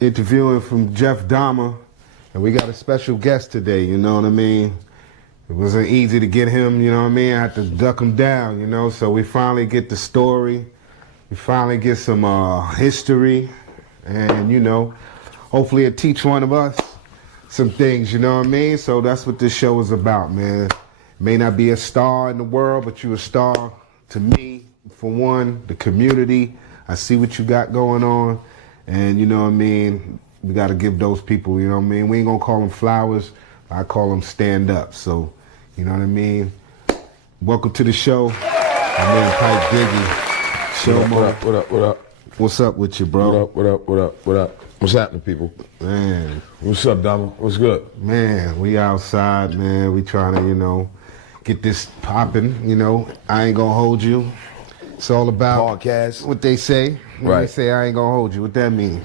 Interviewing from Jeff Dahmer, and we got a special guest today, you know what I mean? It wasn't easy to get him, you know what I mean? I had to duck him down, you know, so we finally get the story. We finally get some history, and, you know, hopefully it teach one of us some things, you know what I mean? So that's what this show is about, man. May not be a star in the world, but you a star to me, for one, the community. I see what you got going on. And you know what I mean, we got to give those people, you know what I mean, we ain't going to call them flowers, I call them stand-up. So, you know what I mean, welcome to the show, my man Pipe Dogg. Show What up? What's up with you, bro? What up? What's happening, people? Man. What's up, Dama? What's good? Man, we outside, man, we trying to, you know, get this popping, you know, I ain't going to hold you. It's all about podcast. What they say. When right. They say I ain't gonna hold you. What that mean?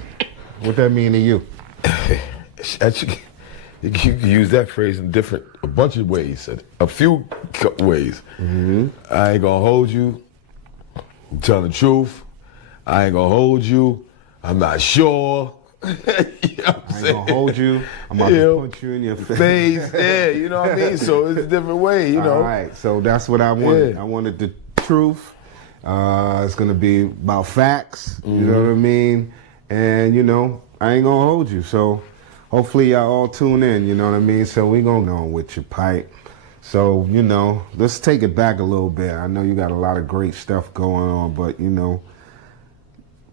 What that mean to you? You can use that phrase in a bunch of ways, a few ways. Mm-hmm. I ain't gonna hold you. I'm telling the truth. I ain't gonna hold you. I'm not sure. You know what I ain't gonna hold you. I'm about to punch you in your face. Yeah, you know what I mean? So it's a different way, you know. All right, so that's what I wanted. Yeah. I wanted the truth. It's gonna be about facts, you know what I mean? And you know, I ain't gonna hold you. So hopefully y'all all tune in, you know what I mean? So we gonna go with your Pipe. So, you know, let's take it back a little bit. I know you got a lot of great stuff going on, but you know,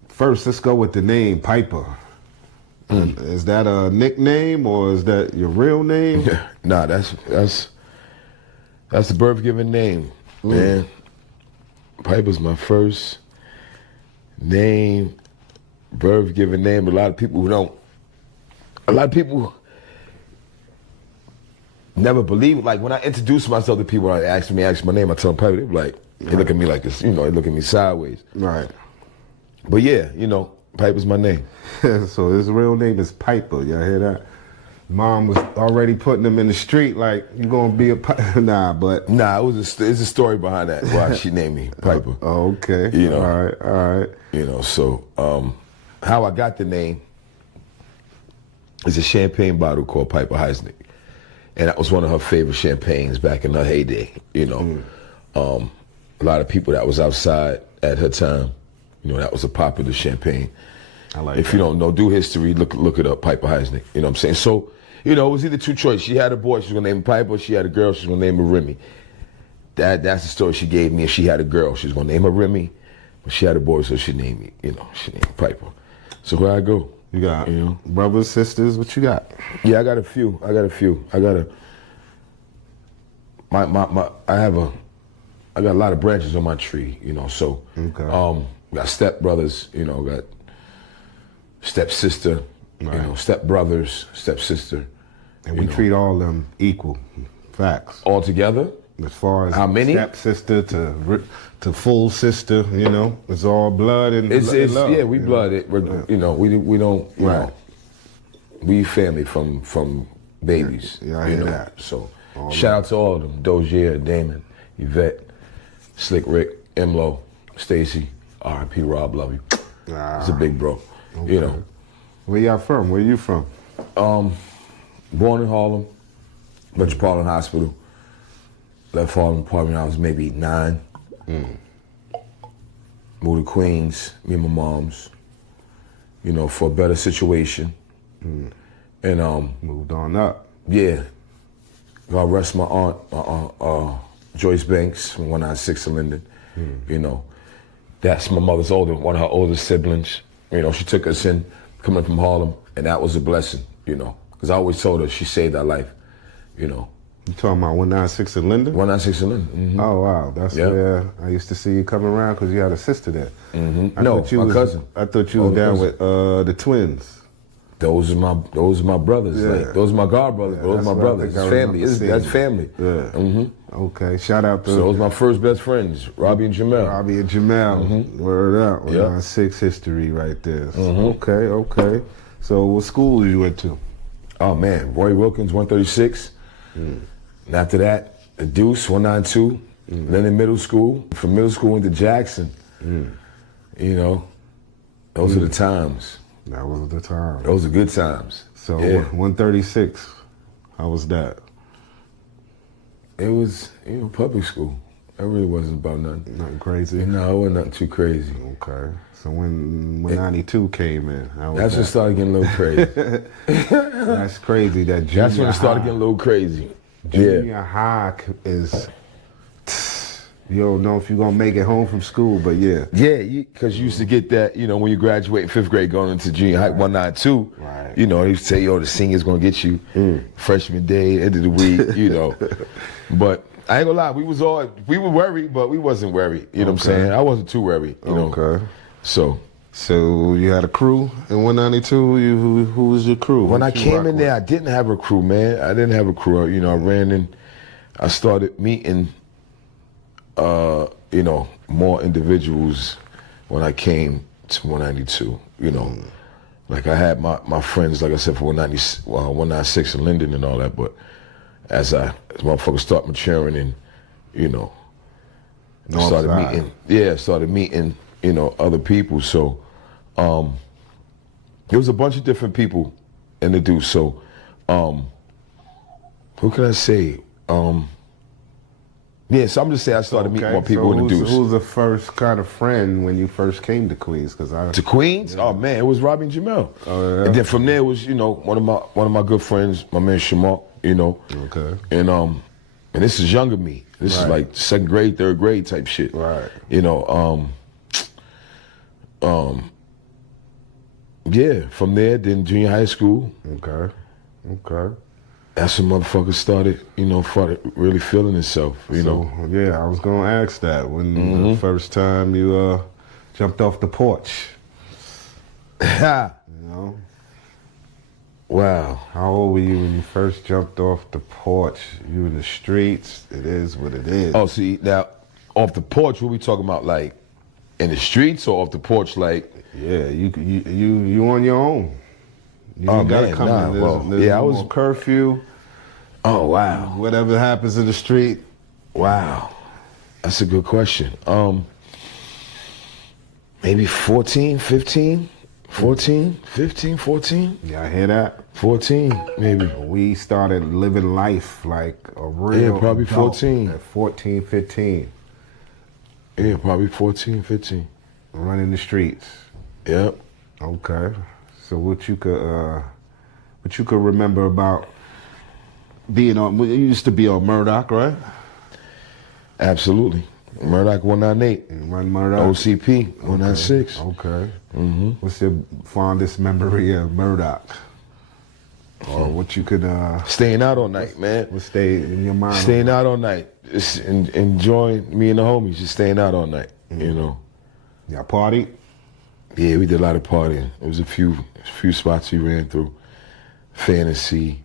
first let's go with the name Piper. Is that a nickname or is that your real name? Yeah. Nah, that's the birth given name, man. Piper's my first name, birth given name. A lot of people never believe it. Like when I introduce myself to people, I ask my name, I tell them Piper, they be like, they look at me like this, you know, they look at me sideways. Right. But yeah, you know, Piper's my name. So his real name is Piper, y'all hear that? Mom was already putting him in the street like, you gonna be a Piper? Nah, it's a story behind that, why she named me Piper. Oh, okay. You know. All right. You know, so how I got the name is a champagne bottle called Piper Heisnick. And that was one of her favorite champagnes back in her heyday, you know. A lot of people that was outside at her time, you know, that was a popular champagne. I like If you don't know, do history, look it up, Piper Heisnick. You know what I'm saying? So, you know, it was either two choices. She had a boy, she was gonna name him Piper. She had a girl, she was gonna name her Remy. That's the story she gave me. If she had a girl, she was gonna name her Remy. But she had a boy, so she named me, you know, she named me Piper. So where I go. You got, you know, brothers, sisters, what you got? Yeah, I got a few. I got a lot of branches on my tree, you know, so got step brothers, you know, got stepsister, right. You know, step brothers, stepsister. And we treat all them equal. Facts. All together? As far as how many? Stepsister to full sister, you know, it's all blood and love. Yeah, we blood it. You know, we don't. You know, we family from babies. Yeah, I hear that. So shout out to all of them: Dozier, Damon, Yvette, Slick Rick, Emlo, Stacy, R.I.P. Rob, love you. It's a big bro. Okay. You know. Where y'all from? Where you from? Born in Harlem, Metropolitan Hospital. Left Harlem apartment when I was maybe 9. Moved to Queens, me and my mom's, you know, for a better situation. And moved on up. Yeah. God rest my aunt, Joyce Banks from 196 in Linden. You know, that's my mother's one of her oldest siblings. You know, she took us in coming from Harlem, and that was a blessing, you know, because I always told her she saved our life, you know. You talking about 196 in Linden? 196 in Linden. Oh, wow. That's where I used to see you coming around because you had a sister there. No, my cousin. I thought you was down with the twins. those are my brothers. Yeah. Like those are my god brothers. Those are my that's what I brothers. think I It's family. remember seeing. That's family. Yeah. Okay. Shout out to So those are my first best friends, Robbie and Jamel. Robbie and Jamel. Word up. Yep. 196 history right there. Okay. So what school you went to? Oh man, Roy Wilkins, 136. And after that, the Deuce, 192. Then in middle school. From middle school went to Jackson. You know, those are the times. That was the time. Those are good times. So yeah. 136. How was that? It was, public school. It really wasn't about nothing. Nothing crazy. No, it wasn't nothing too crazy. Okay. So when 92 came in, how was That's when it that? started getting a little crazy. That's crazy. That junior That's when it started high- getting a little crazy. Junior high is. You don't know if you're gonna make it home from school, but yeah. Yeah, because you used to get that, when you graduate in 5th grade going into junior high, 192. Right. They used to say, the senior's gonna get you freshman day, end of the week, But I ain't gonna lie, we were worried, but we wasn't worried. You know what I'm saying? I wasn't too worried, Okay. So you had a crew in 192. Who was your crew? when I What you came rock in there, with? I didn't have a crew, man. I didn't have a crew. I ran in, I started meeting more individuals when I came to 192, Like I had my friends, like I said, for 196 in Linden and all that, but as motherfuckers start maturing and, started meeting, other people. So there was a bunch of different people in the Deuce. So who can I say? So I'm just saying I started meeting more people in the Deuce. Who was the first kind of friend when you first came to Queens? To Queens? Yeah. Oh man, it was Robbie and Jamel. Oh, yeah. And then from there it was, one of my good friends, my man Shamar, Okay. And this is younger me. This is like 2nd grade, 3rd grade type shit. Right. From there, then junior high school. Okay. That's when motherfuckers started really feeling itself, So, yeah, I was gonna ask that when the first time you jumped off the porch. Wow. How old were you when you first jumped off the porch? You in the streets. It is what it is. Oh, see, now, off the porch, what we talking about, like, in the streets or off the porch, like? Yeah, you on your own. You Oh, ain't gotta man, come nah, in. well, There's yeah, I no was- more curfew. Oh, wow. Whatever happens in the street. Wow. That's a good question. Maybe 14, 15? 14, 15, 14? Yeah, I hear that. 14, maybe. We started living life like a real Yeah, probably adult 14. At 14, 15. Yeah, probably 14, 15. Running the streets. Yep. Okay. So what you could remember about being on? You used to be on Murdoch, right? Absolutely. Murdoch 198. Run Murdoch. OCP 196. Okay. What's your fondest memory of Murdoch? Or what you could Staying out all night, man. what stay in your mind? Staying out all night. Just enjoying me and the homies, just staying out all night, Yeah, party. Yeah, we did a lot of partying. There was a few spots we ran through. Fantasy.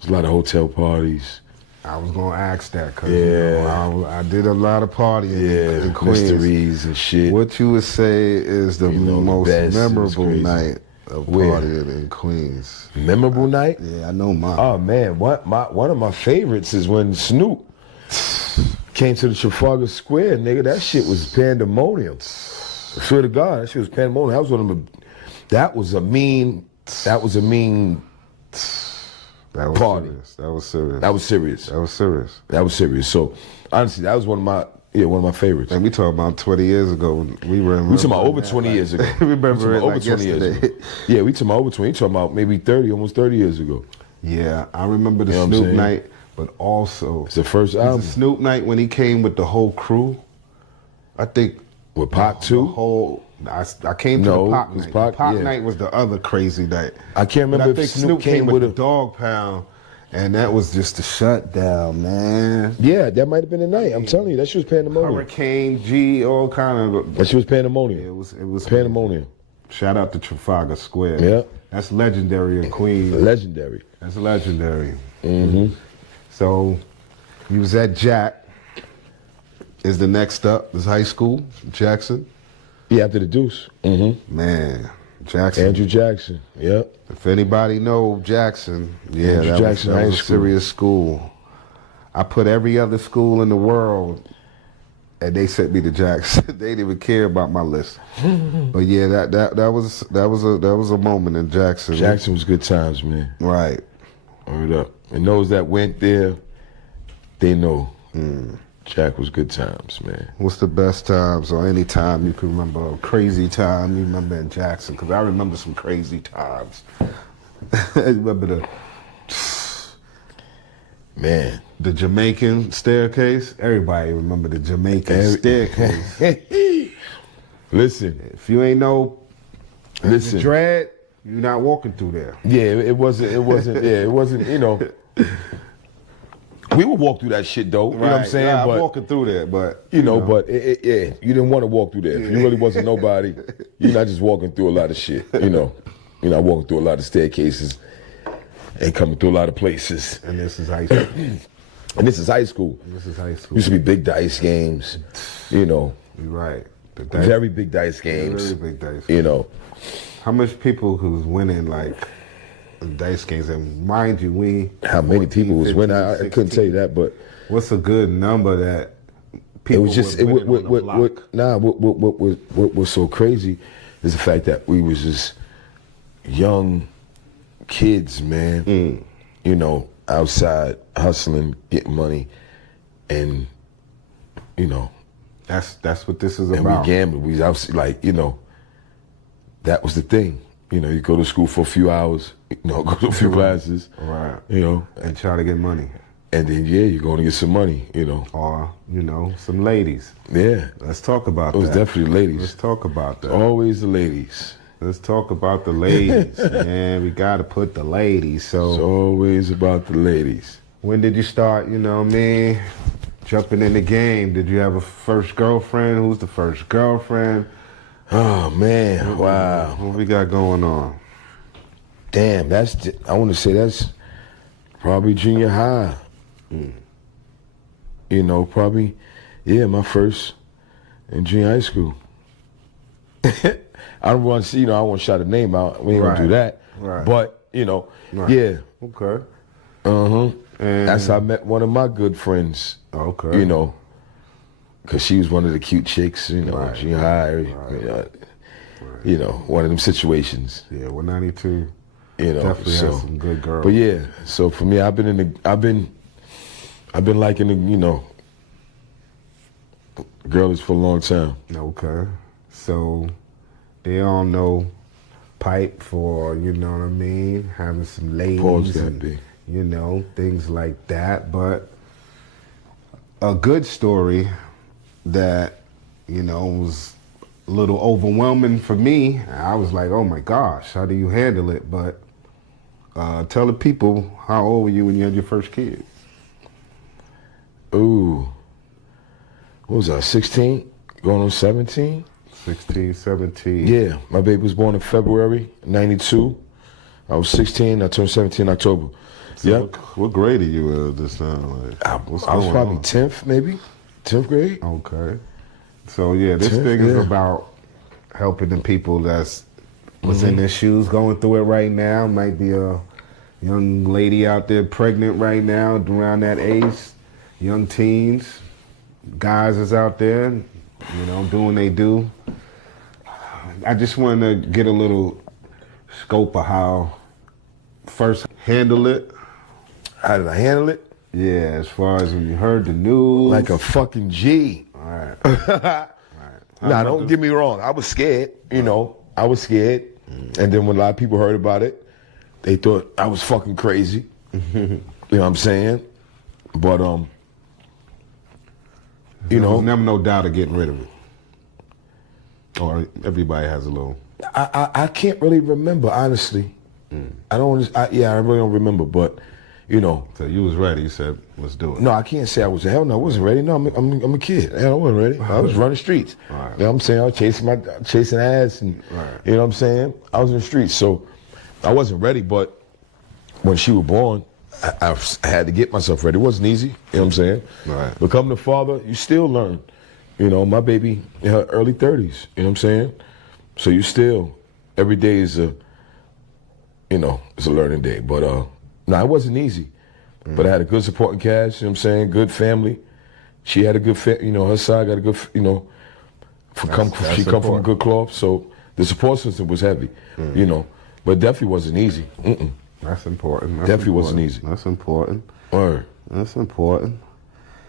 There's a lot of hotel parties. I was gonna ask that because Yeah. I did a lot of partying Yeah, in Queens. mysteries and shit. What you would say is the most best, it was memorable crazy. night of Where? partying in Queens? Memorable night? Yeah, I know mine. Oh man, one of my favorites is when Snoop came to the Trafalgar Square, nigga. That shit was pandemonium. I swear to God, that shit was pandemonium. That was a mean That was party. serious. That was serious. That was serious. That was serious. That was serious. So honestly, that was one of my favorites. And we talking about 20 years ago when we were in. We talking about over 20 years ago. Remember We talking it about over like 20 years yesterday. ago. Yeah, we talking about over 20. You talking about maybe 30, almost 30 years ago. Yeah, I remember the You know what I'm Snoop saying? night, but also It's the first the album Snoop night when he came with the whole crew. I think with Pac the too. whole. I came to No, the Pac it was night. Pac, The Pac yeah. night was the other crazy night. I can't But remember I if think Snoop came with with the a. Dog Pound, and that was just a shutdown, man. Yeah, that might have been the night. I'm telling you, that shit was pandemonium. Hurricane G, all kind of. That shit was pandemonium. It was Pandemonium. Shout out to Trafalgar Square. Yeah. That's legendary in Queens. Legendary. That's legendary. So you was at Jack. Is the next up is high school, Jackson? Yeah, after the Deuce. Man, Jackson. Andrew Jackson. Yep. If anybody know Jackson, yeah, Andrew Jackson that High was a School. serious school. I put every other school in the world, and they sent me to Jackson. They didn't even care about my list. But yeah, that was a moment in Jackson. Jackson was good times, man. Right. Word up. And those that went there, they know. Jack was good times, man. What's the best times or any time you can remember, a crazy time you remember in Jackson? Because I remember some crazy times. I remember the Jamaican staircase. Everybody remember the Jamaican staircase. Listen. If you ain't know Listen. dread, you're not walking through there. Yeah, it wasn't, you know. We would walk through that shit though, you know what I'm saying? Yeah, but I'm walking through there, but you know, but you didn't want to walk through there. If you really wasn't nobody, you're not just walking through a lot of shit, you know. You're not walking through a lot of staircases and coming through a lot of places. And this is high school. And this is high school. This is high school. Used to be big dice games, you know. You're right. Very big dice games. Very big dice. You know. How much people who's winning like dice games, and mind you, how many people was winning? I couldn't tell you that, but what's a good number that people? It was just what was so crazy is the fact that we was just young kids, man. You know, outside hustling, getting money, and you know, that's what this is and about. we gambled. We was out, like, you know, that was the thing. You know, you go to school for a few hours, you know, go to a few classes, right? You know, and try to get money. And then you're going to get some money, you know, or you know, some ladies. Yeah, let's talk about that. It was definitely ladies. Let's talk about that. Always the ladies. Let's talk about the ladies, man. We got to put the ladies. So it's always about the ladies. When did you start? You know what I mean? Jumping in the game. Did you have a first girlfriend? Who's the first girlfriend? Oh man! Wow. What we got going on? Damn, I want to say that's probably junior high. You know, probably, yeah, my first in junior high school. I don't want to see, you know, I want to shout a name out. We ain't gonna do that. Right. But you know, yeah. Okay. And that's how I met one of my good friends. Okay. You know, because she was one of the cute chicks, you know, junior high, you know, one of them situations. Yeah, 192. You know, definitely has some good girls. But yeah, so for me, I've been liking the, you know, girls for a long time. Okay. So they all know Pipe for, you know what I mean, having some ladies and, you know, things like that. But a good story that, you know, was a little overwhelming for me. I was like, oh my gosh, how do you handle it? But tell the people, how old were you when you had your first kid? Ooh. What was I, 16? Going on 17? 16, 17. Yeah, my baby was born in February 92. I was 16, I turned 17 in October. So yeah. What grade are you at this time? Like, I was probably 10th, maybe? 10th grade? Okay. So yeah, this thing is about helping the people that's in their shoes going through it right now. Might be a young lady out there pregnant right now around that age, young teens, guys is out there, you know, doing what they do. I just wanted to get a little scope of how first handle it. How did I handle it? Yeah, as far as when you heard the news. Like a fucking G. All right. Nah, don't get me wrong. I was scared, you know. I was scared. And then when a lot of people heard about it, they thought I was fucking crazy. You know what I'm saying? But, you know. There's never no doubt of getting rid of it. Or everybody has a little. I can't really remember, honestly. I really don't remember, but, you know. So you was ready, you said, let's do it. No, I can't say I was, hell no, I wasn't ready. No, I'm a kid. Hell, I wasn't ready. I was running streets. Right. You know what I'm saying? I was chasing ass and, you know what I'm saying? I was in the streets. So I wasn't ready, but when she was born, I had to get myself ready. It wasn't easy, you know what I'm saying? Right. Becoming a father, you still learn. You know, my baby in her early 30s, you know what I'm saying? So you still, every day is it's a learning day. But it wasn't easy. But I had a good supporting cast, you know what I'm saying? Good family. She had a good, her side got a good, she come from a good cloth. So the support system was heavy, but definitely wasn't easy. That's important. Definitely wasn't easy. That's important. Word. That's important.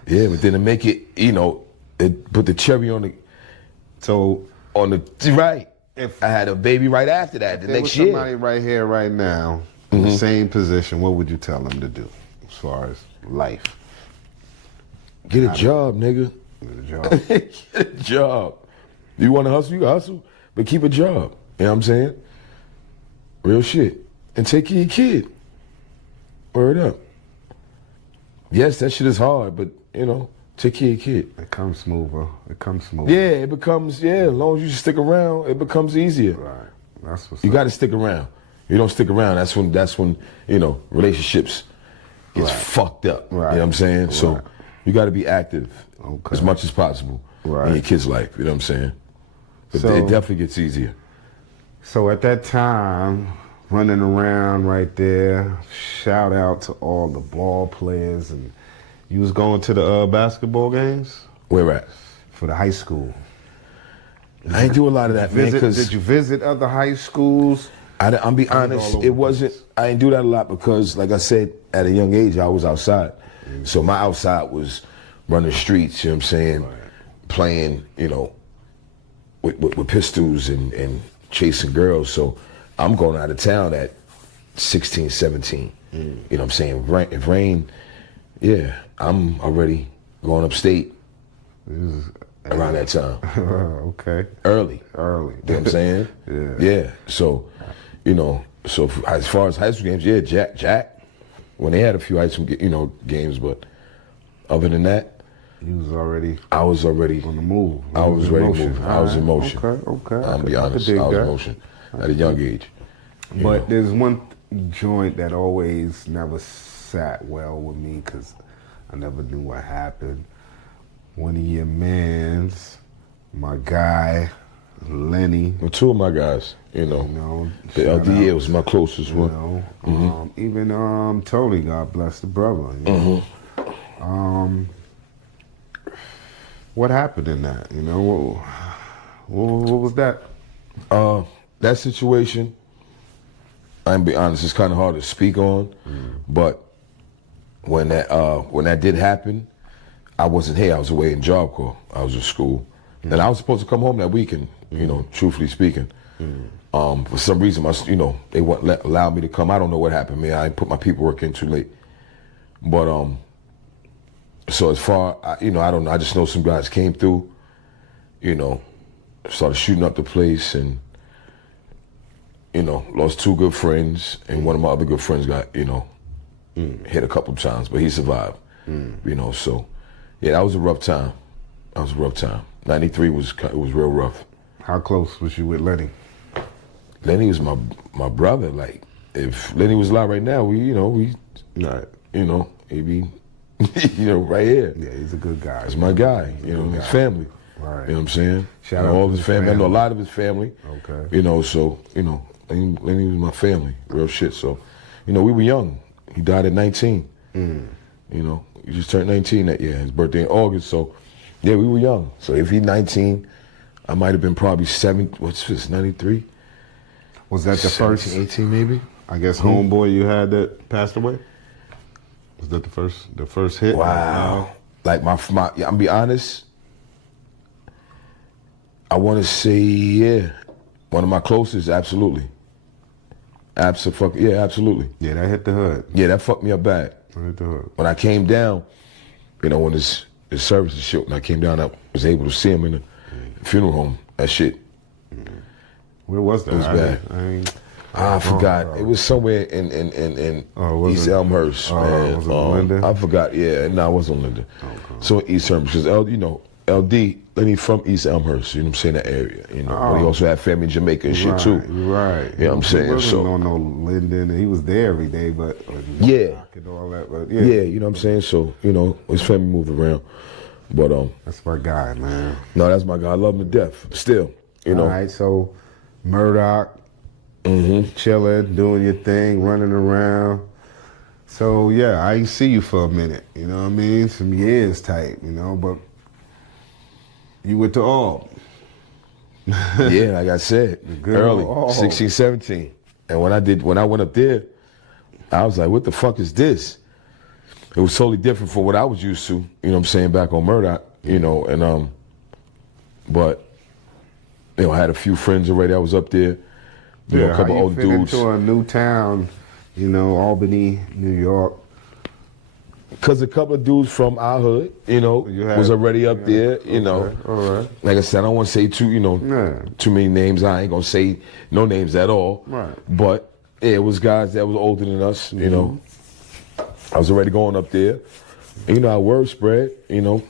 Yeah, but then to make it, it put the cherry on the. So on the right. If I had a baby right after that, the next year. Somebody right here, right now, in the same position, what would you tell them to do as far as life? Get a job, nigga. Get a job. Get a job. You want to hustle, you can hustle, but keep a job. You know what I'm saying? Real shit. And take care of your kid. Word up. Yes, that shit is hard, but, take care of your kid. It comes smoother. It comes smoother. Yeah, it becomes, as long as you stick around, it becomes easier. Right. That's what's You up. got to stick around. You don't stick around, that's when relationships gets fucked up. Right. You know what I'm saying? Right. So you got to be active as much as possible in Right. your kid's life. You know what I'm saying? But So- it definitely gets easier. So at that time, running around right there, shout out to all the ball players, and you was going to the basketball games Where at? for the high school. I ain't do a lot of that, man, because Did you visit other high schools? I'm be all honest, over it the wasn't, I didn't do that a lot because, like I said, at a young age, I was outside. So my outside was running the streets, you know what I'm saying? Playing, with pistols and chasing girls. So I'm going out of town at 16, 17. You know what I'm saying? If rain, I'm already going upstate around that time. Okay. Early. Early. You know what I'm saying? Yeah. So, as far as high school games, Jack, when they had a few high school, games, but other than that, I was already on the move. I was ready to motion. move. I was in motion. Okay. I'm gonna be honest, dig I was that. in motion at a young age. But there's one joint that always never sat well with me because I never knew what happened. One of your mans, my guy, Lenny. Well, two of my guys, the shout LDA out, was my closest one. Even Tony, God bless the brother. What happened in that? What was that? That situation, I'm be honest, it's kind of hard to speak on, but when that did happen, I wasn't here. I was away in Job Corps. I was at school, and I was supposed to come home that weekend. Truthfully speaking, for some reason, they wouldn't allow me to come. I don't know what happened, man. I put my paperwork in too late, but so as far, I don't know. I just know some guys came through, started shooting up the place, and lost two good friends, and one of my other good friends got hit a couple times, but he survived. So that was a rough time. 93 was real rough. How close was you with Lenny? Lenny was my brother. Like, if Lenny was alive right now, we Right. he'd be right here. Yeah, he's a good guy. That's my guy. His family. Right. You know what I'm saying? Shout out all to his his family. I know a family. lot of his family. Okay. So Lenny was my family. Real shit. So, we were young. He died at 19. He just turned 19 that year. His birthday in August. So, we were young. So if he's 19, I might have been probably 93? Was that the 17, first, 18 maybe? I guess, homeboy you had that passed away? Was that the first hit? Wow. Like I'm be honest, I want to say, one of my closest, absolutely. Absolutely. Yeah, that hit the hood. Yeah, that fucked me up bad. That hit the hood. When I came down, when his service and shit, when I came down, I was able to see him in the funeral home. That shit. Where was that? It was bad. I forgot. It was somewhere in East Elmhurst, man. Was it Linda? I forgot. Yeah, no, it wasn't Linda. Okay. So East Elmhurst, because LD, and he from East Elmhurst, you know what I'm saying, that area, you know. But he also had family in Jamaica and shit too. Right. You know what I'm saying? He wasn't So on no Linden. He was there every day, but yeah. and all that. But Yeah, you know what I'm saying? So, you know, his family moved around. But that's my guy, man. no, that's my guy. I love him to death. Still, you know. All right, so Murdoch, chilling, doing your thing, running around. So yeah, I ain't see you for a minute. You know what I mean? Some years type, you know. But you went to all. Yeah, like I said, good early, old- 16, 17. And when I went up there, I was like, what the fuck is this? It was totally different from what I was used to, you know what I'm saying, back on Murdoch, you know, and but you know, I had a few friends already. I was up there, you know, a couple how you old fit dudes. into a new town, you know, Albany, New York. Cause a couple of dudes from our hood, you know, was already up there, you know. All right. Like I said, I don't want to say too many names. I ain't gonna say no names at all. Right. But yeah, it was guys that was older than us, you know. I was already going up there. And, you know, our word spread, you know.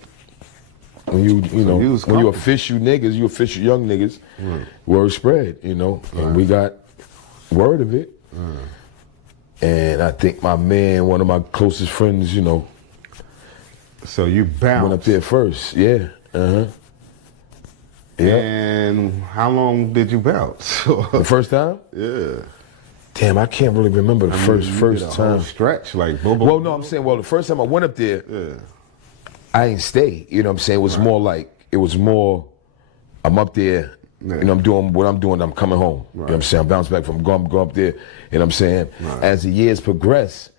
When when you official niggas, you official young niggas, word spread, you know. And we got word of it. And I think my man, one of my closest friends, you know. So you bounced. Went up there first, yeah. Yeah. And how long did you bounce? The first time? Yeah. Damn, I can't really remember the first Whole time. stretch, like boom, boom. Well, no, I'm saying, the first time I went up there, I ain't stay. You know what I'm saying? It was more, I'm up there, you know, I'm doing what I'm doing, I'm coming home. You know what I'm saying? I bounced back from go up there, you know what I'm saying? As the years progressed,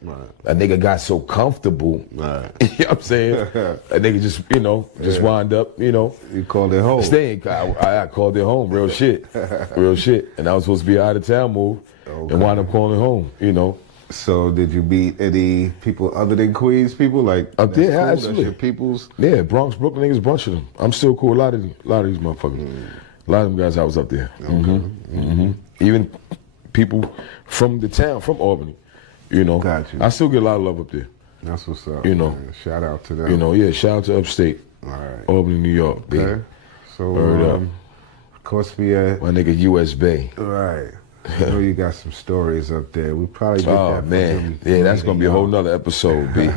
a nigga got so comfortable, you know what I'm saying? A nigga just, you know, just wind up, you know. You called it home. Staying, I called it home, real shit. Real shit. And I was supposed to be out of town move, and wound up calling it home, you know. So did you meet any people other than Queens people? Like up there, cool, absolutely. That's your peoples? Yeah, Bronx, Brooklyn niggas, bunch of them. I'm still cool with a lot of these motherfuckers. A lot of them guys I was up there. Even people from the town, from Albany, you know. Got you. I still get a lot of love up there. That's what's up. You know. Man. Shout out to them. You know, yeah, shout out to upstate. All right. Albany, New York, baby. Okay. So Word up. of course we My nigga US Bay. right. I know you got some stories up there. We probably get that. Oh man. Yeah, that's gonna be a whole nother episode, B.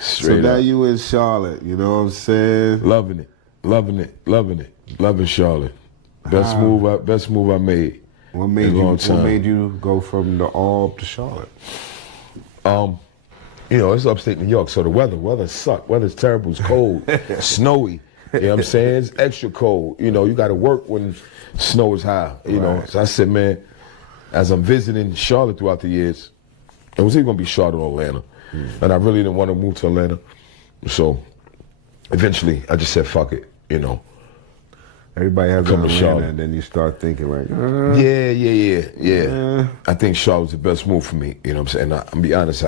So now you in Charlotte, you know what I'm saying? Loving Charlotte. Best move I made. What made you go from the Alb to Charlotte? You know, it's upstate New York, so the weather suck. Weather's terrible. It's cold, snowy. You know what I'm saying? It's extra cold. You know, you got to work when snow is high. You know, so I said, man, as I'm visiting Charlotte throughout the years, it was either gonna be Charlotte or Atlanta, and I really didn't want to move to Atlanta. So eventually, I just said, fuck it. You know. Everybody has Come an to Atlanta, Charlotte. and then you start thinking like, Yeah. I think Charlotte was the best move for me. You know what I'm saying? I'll be honest,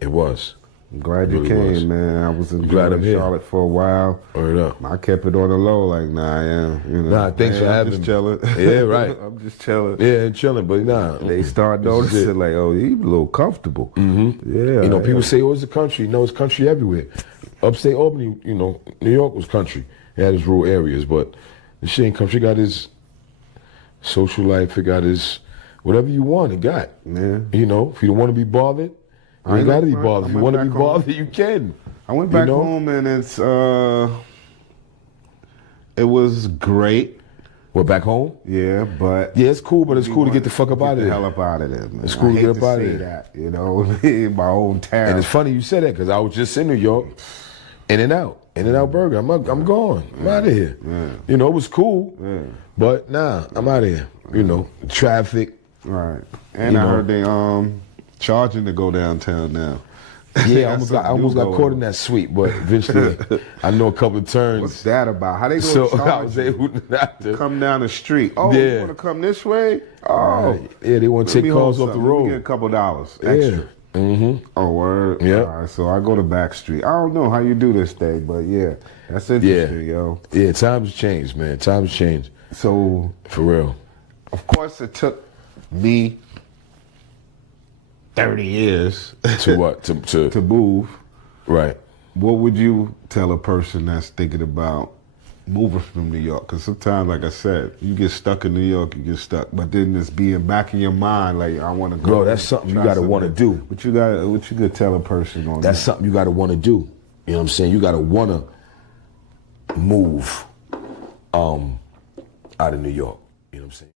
it was. I'm glad you Really came, was. man. I was Glad I'm in here. Charlotte for a while. Word up. I kept it on the low, like, nah, yeah. You know, Nah, thanks for I'm having just me. chilling. Yeah, right. I'm just chilling. Yeah, and chilling, but nah. They start This is noticing, it. like, oh, you a little comfortable. Yeah. You know, people say, oh, it's a country. No, it's country everywhere. Upstate Albany, you know, New York was country. It had its rural areas, but the shit ain't country. It got his social life. It got his whatever you want, it got. Yeah. You know, if you don't want to be bothered, you ain't got to be bothered. If you want to be bothered, you can. I went back You know? home, and it was great. What, back home? Yeah, but Yeah, it's cool, but it's cool to get the fuck up out of the there. hell up out of there, man. It's cool I to hate get up out of say there. that, you know, in my own town. And it's funny you said that because I was just in New York, In and Out Burger. I'm gone. I'm out of here. Yeah. You know, it was cool, Yeah. but nah, I'm out of here. You know, traffic. Right. And You I know. heard they charging to go downtown now. Yeah, I That's almost got something caught new in that sweep, but eventually I know a couple of turns. What's that about? How they So gonna I charge was you? able not to. Come down the street. Oh, Yeah. you want to come this way? Oh, Yeah, they want to let me take cars hold off the something. Let me get a road. couple dollars Yeah. extra. Mm-hmm. Oh, word. Yeah. All right, so I go to back street. I don't know how you do this thing, but yeah, that's interesting, yo. Yeah, times changed, man. Times changed. So, For real. of course, it took me 30 years To what? To to move. right. what would you tell a person that's thinking about moving from New York? Because sometimes, like I said, you get stuck in New York, you get stuck. But then it's being back in your mind, like I want to go. Bro, that's something you gotta want to do. What you could tell a person on That's that? something you gotta want to do. You know what I'm saying? You gotta want to move out of New York. You know what I'm saying?